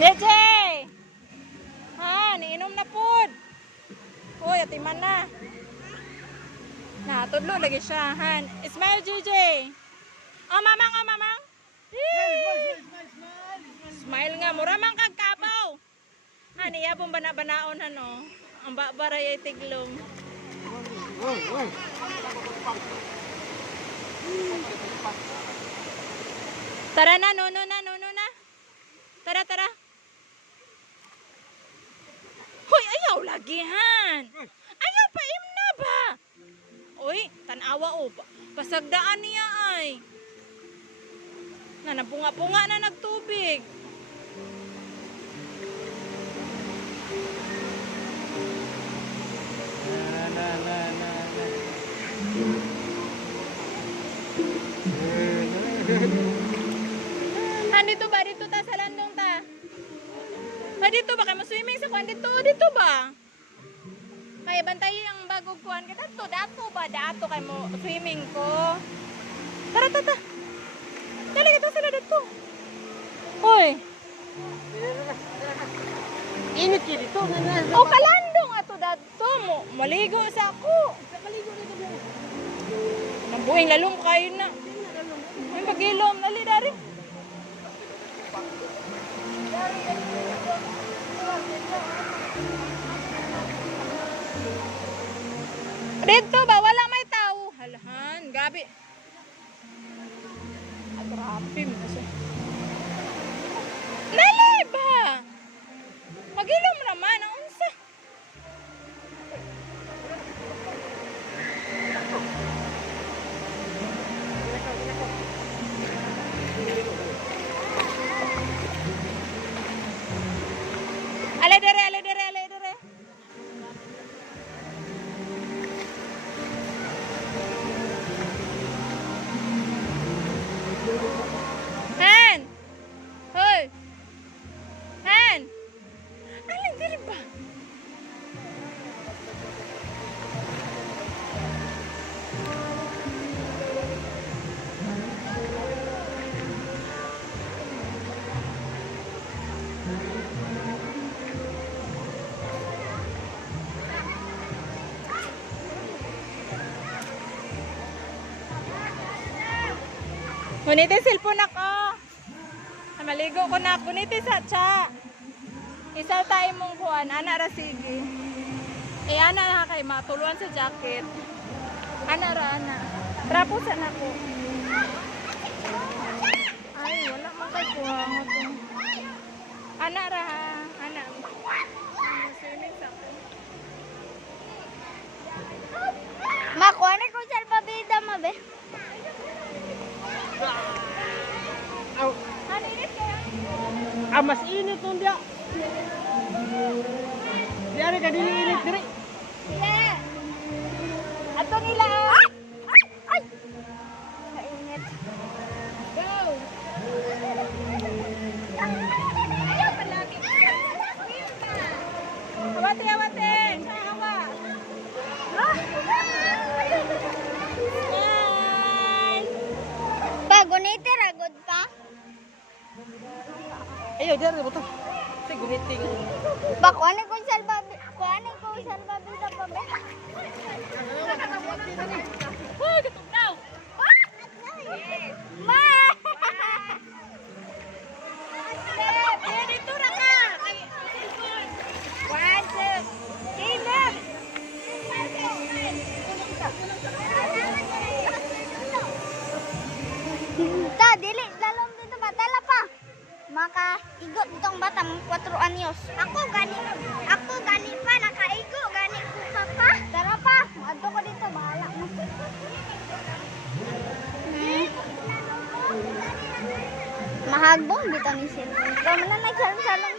JJ! Ha, niinom na pod. Uy, atiman na. Tudlo lagi siya. Han, smile JJ. Oh, mamang, oh, mamang. Smile nga, mura man kag kabaw. Han, iya pong bana-banaon ano. Ang babaray ay tiglong. Tara na, nuno na. Tara, tara. Hoy, ayaw lagi, Han. Ayaw pa, na ba? Uy, tanawa o. Pasagdaan niya ay. Napunga-punga na nagtubig. Dito ba? Dito ta sa landong ta. Dito ba? Kaya mo swimming sa kuwan dito? Dito ba? Kaya bantay ang bagong kuwan. Dato ba? Dato kaya mo swimming ko. Tara, tata. Dali kita sila dito. Hoy. Init ka dito. O kalandong ato dato mo. Maligo sa ako. Maligo dito mo. Nabuhing lalong kayo na. May pag-ilom. Dali, dari. Dito ba? Wala may tao. Halahan. Gabi. Agrabe mo kasi. Nali ba? Mag-ilom naman. Ang unsa. Alay dere. Han! Hoy! Han! Alay dere ba? Kunitin cellphone ako. Maligo ko na. Kunitin sa tsa. Isaw tayo mong kuhan. Ana ra sige. Ana na kay matuluan sa jacket. Ana ra. Trapusan ako. Ay, wala man kay kuhang ito. Ana ra. Ana. Swimming sa ako. Makuha ko sa pabida mo, be. Aw. Ano init kaya? Mas init nun dia. Diyan ka dili init diri. Yeah. Ato nila. Ay! Kainit. Go. Ayaw palagi. Awate. Hawa. Paguniti, ragod pa. Ayo diyan mo to. Say guniting. Bakuanin ko salbabida pa, be. Uy, katugnaw. Ma! Kaya dito ra ka. One, two. Game. Ta, dili, lalong dito ba? Tala pa. Maka-igot itong bata, mga 4 anyos. Ako gani pa, nakaigo, gani ko pa. Tara pa, adto ko dito, bahala mo. Mahagbong dito ni Silvin. Ikaw man na nagsalong-salong